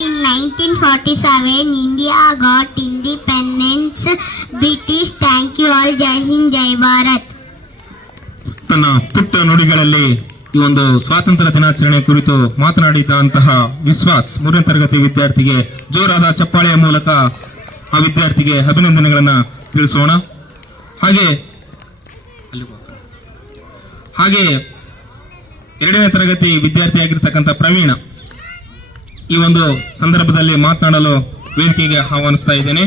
In 1947, India got independence. British, thank you all. Jai Hind, Jai Bharat. ತನ್ನ ಪುಟ್ಟ ನುಡಿಗಳಲ್ಲಿ ಈ ಒಂದು ಸ್ವಾತಂತ್ರ್ಯ ದಿನಾಚರಣೆ ಕುರಿತು ಮಾತನಾಡಿದಂತಹ ವಿಶ್ವಾಸ್ 3ನೇ ತರಗತಿ ವಿದ್ಯಾರ್ಥಿಗೆ ಜೋರಾದ ಚಪ್ಪಾಳೆಯ ಮೂಲಕ ಆ ವಿದ್ಯಾರ್ಥಿಗೆ ಅಭಿನಂದನೆಗಳನ್ನು ತಿಳಿಸೋಣ. ಹಾಗೆ 2ನೇ ತರಗತಿ ವಿದ್ಯಾರ್ಥಿಯಾಗಿರ್ತಕ್ಕಂಥ ಪ್ರವೀಣ ಈ ಒಂದು ಸಂದರ್ಭದಲ್ಲಿ ಮಾತನಾಡಲು ವೇದಿಕೆಗೆ ಆಹ್ವಾನಿಸ್ತಾ ಇದ್ದೇನೆ.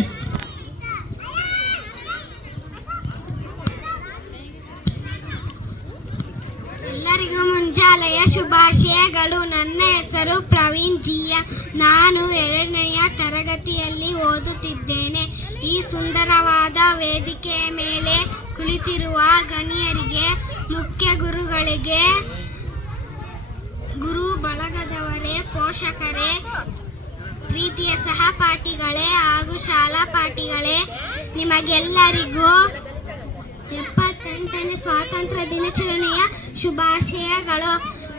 ಎಲ್ಲರಿಗೂ ಮುಂಜಾನೆಯ ಶುಭಾಶಯಗಳು. ನನ್ನ ಹೆಸರು ಪ್ರವೀಣ್ ಜಿಯ. ನಾನು 2ನೇ ತರಗತಿಯಲ್ಲಿ ಓದುತ್ತಿದ್ದೇನೆ. ಈ ಸುಂದರವಾದ ವೇದಿಕೆಯ ಮೇಲೆ ಕುಳಿತಿರುವ ಗಣ್ಯರಿಗೆ, ಮುಖ್ಯ ಗುರುಗಳಿಗೆ, ಗುರು ಬಳಗದವರೇ, ಪೋಷಕರೇ, ಪ್ರೀತಿಯ ಸಹಪಾಠಿಗಳೇ ಹಾಗೂ ಶಾಲಾ ಪಾಠಿಗಳೇ, ನಿಮಗೆಲ್ಲರಿಗೂ 78ನೇ ಸ್ವಾತಂತ್ರ್ಯ ದಿನಾಚರಣೆಯ ಶುಭಾಶಯಗಳು.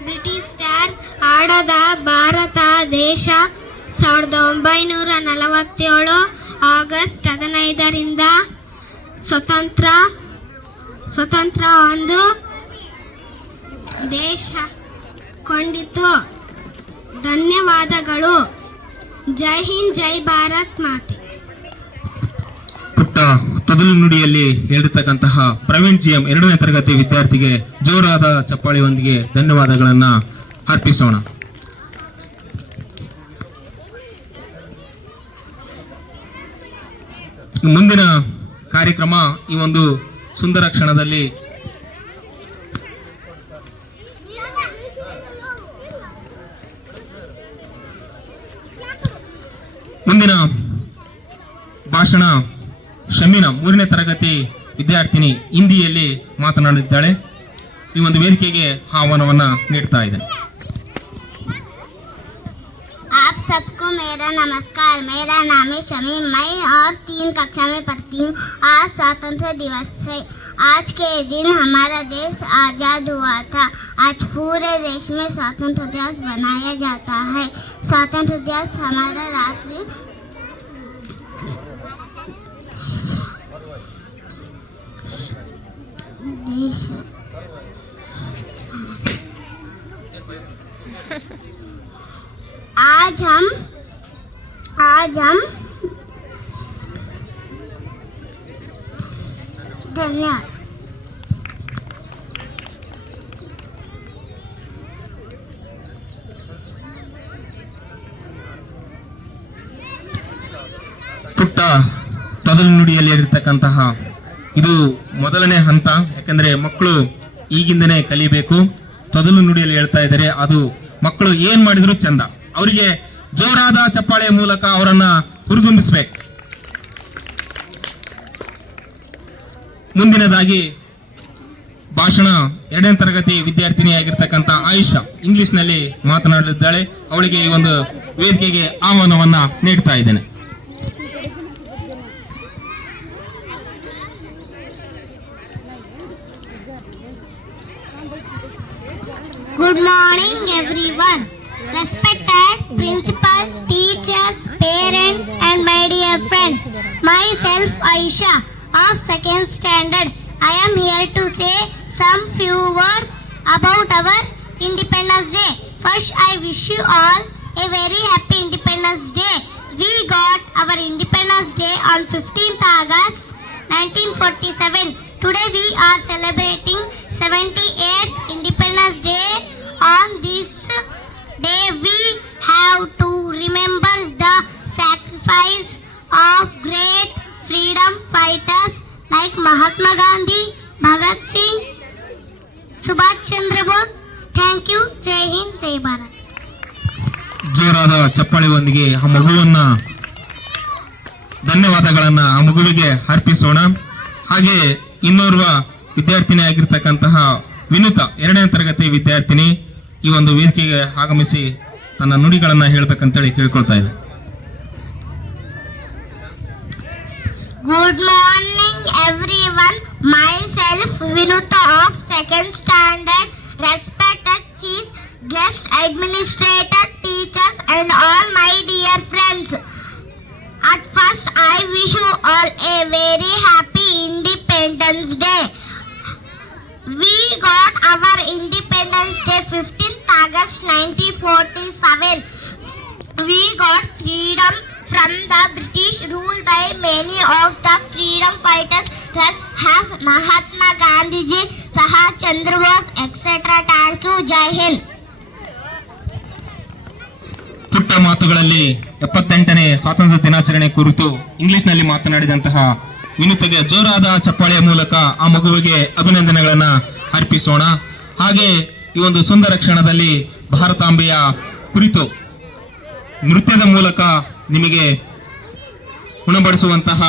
ಬ್ರಿಟಿಷರ್ ಆಡದ ಭಾರತ ದೇಶ 1947 ಆಗಸ್ಟ್ 15ರಿಂದ ಸ್ವತಂತ್ರ ಒಂದು ದೇಶ ಕೊಂಡಿತು. ಧನ್ಯವಾದಗಳು. ಜೈ ಹಿಂದ್, ಜೈ ಭಾರತ್ ಮಾತೆ. ಪುಟ್ಟ ತೊದಲು ನುಡಿಯಲ್ಲಿ ಹೇಳಿರ್ತಕ್ಕಂತಹ ಪ್ರವೀಣ್ ಜಿಎಂ 2ನೇ ತರಗತಿ ವಿದ್ಯಾರ್ಥಿಗೆ ಜೋರಾದ ಚಪ್ಪಾಳೆಯೊಂದಿಗೆ ಧನ್ಯವಾದಗಳನ್ನು ಅರ್ಪಿಸೋಣ. ಮುಂದಿನ ಕಾರ್ಯಕ್ರಮ ಈ ಒಂದು ಸುಂದರ ಕ್ಷಣದಲ್ಲಿ ಮುಂದಿನ ಭಾಷಣ ಶಮೀನಾ 3ನೇ ತರಗತಿ ವಿದ್ಯಾರ್ಥಿನಿ ಹಿಂದಿಯಲ್ಲಿ ಮಾತನಾಡಿದ್ದಾಳೆ. ಈ ಒಂದು ವೇದಿಕೆಗೆ ಆಹ್ವಾನವನ್ನು ನೀಡ್ತಾ ಇದ್ದೇನೆ. आप सबको मेरा नमस्कार. मेरा नाम है शमीम. मैं और 3 कक्षा में पढ़ती हूँ. आज स्वतंत्रता दिवस है. आज के दिन हमारा देश आज़ाद हुआ था. आज पूरे देश में स्वतंत्रता दिवस मनाया जाता है. स्वतंत्रता दिवस हमारा राष्ट्रीय देश आज हम धन्यवाद. ಪುಟ್ಟ ತೊದಲು ನುಡಿಯಲ್ಲಿ ಇರತಕ್ಕಂತಹ ಇದು ಮೊದಲನೇ ಹಂತ. ಯಾಕಂದ್ರೆ ಮಕ್ಕಳು ಈಗಿಂದನೇ ಕಲಿಬೇಕು. ತೊದಲು ನುಡಿಯಲ್ಲಿ ಹೇಳ್ತಾ ಇದ್ದಾರೆ, ಅದು ಮಕ್ಕಳು ಏನ್ ಮಾಡಿದ್ರು ಚಂದ. ಅವರಿಗೆ ಜೋರಾದ ಚಪ್ಪಾಳೆಯ ಮೂಲಕ ಅವರನ್ನ ಹುರಿದುಂಬಿಸ್ಬೇಕು. ಮುಂದಿನದಾಗಿ ಭಾಷಣ 2ನೇ ತರಗತಿ ವಿದ್ಯಾರ್ಥಿನಿಯಾಗಿರ್ತಕ್ಕಂಥ ಆಯಿಷಾ ಇಂಗ್ಲಿಷ್ನಲ್ಲಿ ಮಾತನಾಡಲಿದ್ದಾಳೆ. ಅವಳಿಗೆ ಈ ಒಂದು ವೇದಿಕೆಗೆ ಆಹ್ವಾನವನ್ನ ನೀಡ್ತಾ ಇದ್ದೇನೆ. Good morning everyone. Respected principal, teachers, parents and my dear friends. Myself Aisha of 2nd standard. I am here to say some few words about our Independence Day. First, I wish you all a very happy Independence Day. We got our Independence Day on 15th August 1947. Today we are celebrating 78th Independence Day. On this day we have to remember the sacrifice of great freedom fighters like Mahatma Gandhi, Bhagat Singh, Subhash Chandra Bose. Thank you. Jai Hind, Jai Bharat. ಜೋರಾದ ಚಪ್ಪಾಳೆಯೊಂದಿಗೆ ಆ ಮಗುವನ್ನ ಧನ್ಯವಾದಗಳನ್ನ ಆ ಮಗುವಿಗೆ ಅರ್ಪಿಸೋಣ. ಹಾಗೆ ಇನ್ನೋರ್ವ ವಿದ್ಯಾರ್ಥಿನಿ ಆಗಿರ್ತಕ್ಕಂತಹ ವಿನುತಾ 2ನೇ ತರಗತಿ ವಿದ್ಯಾರ್ಥಿನಿ ಈ ಒಂದು ವೇದಿಕೆಗೆ ಆಗಮಿಸಿ ತನ್ನ ನುಡಿಗಳನ್ನ ಹೇಳ್ಬೇಕಂತೇಳಿ ಕೇಳ್ಕೊಳ್ತಾ ಇದೆ. Good morning everyone. Myself Vinuta of 2nd standard. Respected chief, guest administrator, teachers, and all my dear friends. At first, I wish you all a very happy Independence Day. We got our Independence Day 15th August 1947. We got freedom from the British rule by many of the freedom fighters such as Mahatma Gandhi ji, Subhash Chandra Bose, etc. Thank you. Jai Hind. ಪುಟ್ಟ ಮಾತುಗಳಲ್ಲಿ 78ನೇ ಸ್ವಾತಂತ್ರ್ಯ ದಿನಾಚರಣೆ ಕುರಿತು ಇಂಗ್ಲಿಷ್ನಲ್ಲಿ ಮಾತನಾಡಿದಂತಹ ವಿನುತೆಗೆ ಜೋರಾದ ಚಪ್ಪಾಳೆಯ ಮೂಲಕ ಆ ಮಗುವಿಗೆ ಅಭಿನಂದನೆಗಳನ್ನ ಅರ್ಪಿಸೋಣ. ಹಾಗೆ ಈ ಒಂದು ಸುಂದರ ಕ್ಷಣದಲ್ಲಿ ಭಾರತಾಂಬೆಯ ಕುರಿತು ನೃತ್ಯದ ಮೂಲಕ ನಿಮಗೆ ಉಣಬಡಿಸುವಂತಹ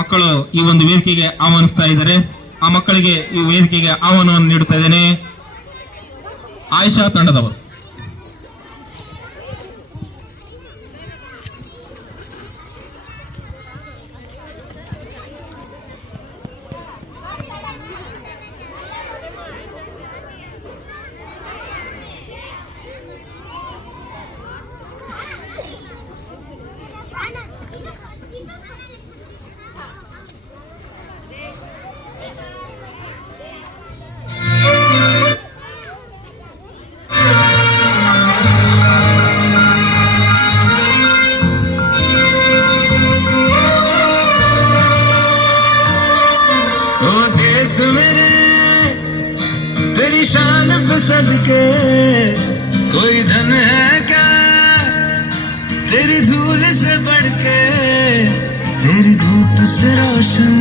ಮಕ್ಕಳು ಈ ಒಂದು ವೇದಿಕೆಗೆ ಆಹ್ವಾನಿಸ್ತಾ ಇದ್ದಾರೆ. ಆ ಮಕ್ಕಳಿಗೆ ಈ ವೇದಿಕೆಗೆ ಆಹ್ವಾನವನ್ನು ನೀಡುತ್ತಾ ಇದ್ದೇನೆ. ಆಯಿಷಾ ತಂಡದವರು. तेरी शान पे सदके कोई धन है क्या, तेरी धूल से बढ़ के, तेरी धूप से रोशन